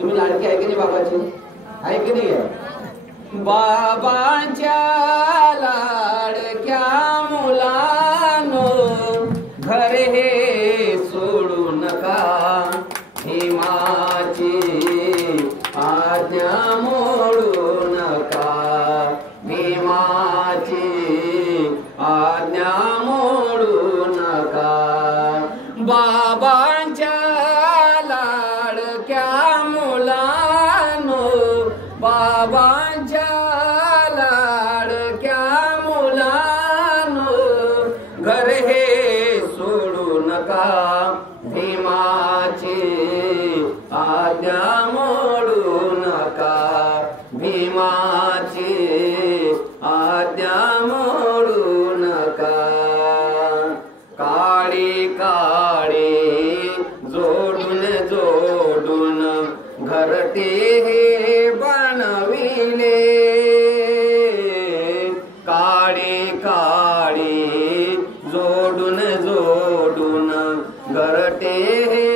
तुम्ही लाडकी आहे की नाही बाबाची? आहे की नाही आहे? बाबांच्या लाडक्या मुलांनो घर हे सोडू नका, भीमाची आज्ञा मोडू नका, भीमाची आज्ञा मोडू नका. बाबांच्या लाडक्या मुलांनो, बाबांच्या लाडक्या मुलांनो घर हे सोडू नका, भीमाची आज्ञा मोडू नका, भीमाची आज्ञा मोडू नका. काळी काळी जोडून जोडून घरटे हे बनविले, काळी काळी जोडून जोडून घरटे हे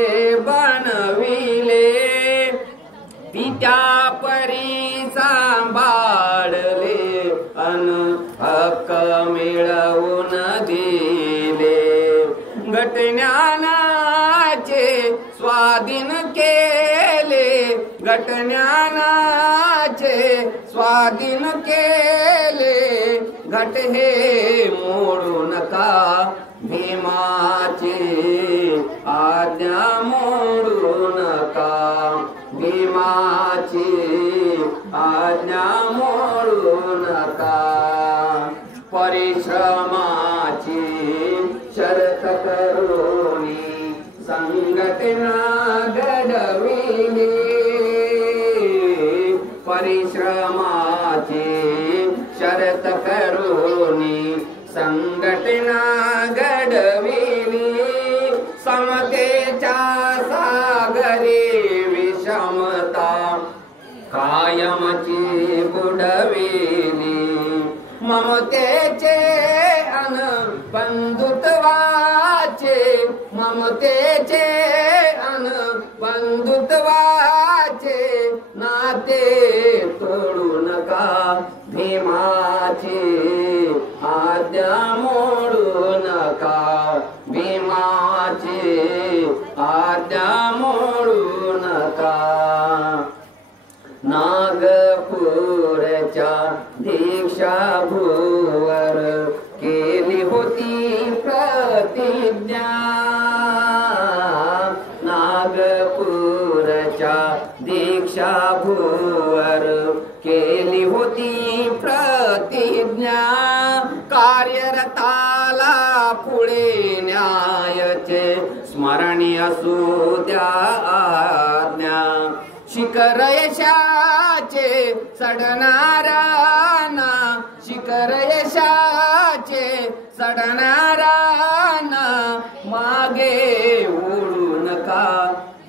बनविले. पित्या परी सांभाळले अन हक्क मिळवून दिले, घटज्ञानाचे स्वाधीन केले, घटज्ञानाचे स्वाधीन केले. घट हे मोडू नका, भीमाची आज्ञा मोडू नका, भीमाची आज्ञा मोडू नका. परिश्रमाची शर्त करूनी संघटना घडविली, परिश्रमाची शर्त करूनी संघटना घडविली. समतेच्या सागरी विषमता कायमची बुडविली, ममतेचे अन बंधुत्वाचे, ममतेचे अन बंधुत्वाचे नाते तोडू नका, भीमाची आज्ञा मोडू नका, भीमाची आज्ञा मोडू नका. नागपूरच्या दीक्षा भूवर केली होती प्रतिज्ञा, नागपूरच्या दीक्षा भूवर केली होती प्रतिज्ञा. कार्यरताला पुढे न्यायाचे स्मरणीय असू द्या आज्ञा. शिखर यशाचे चढणाराना, शिखर यशाचे चढणाराना मागे ओढू नका,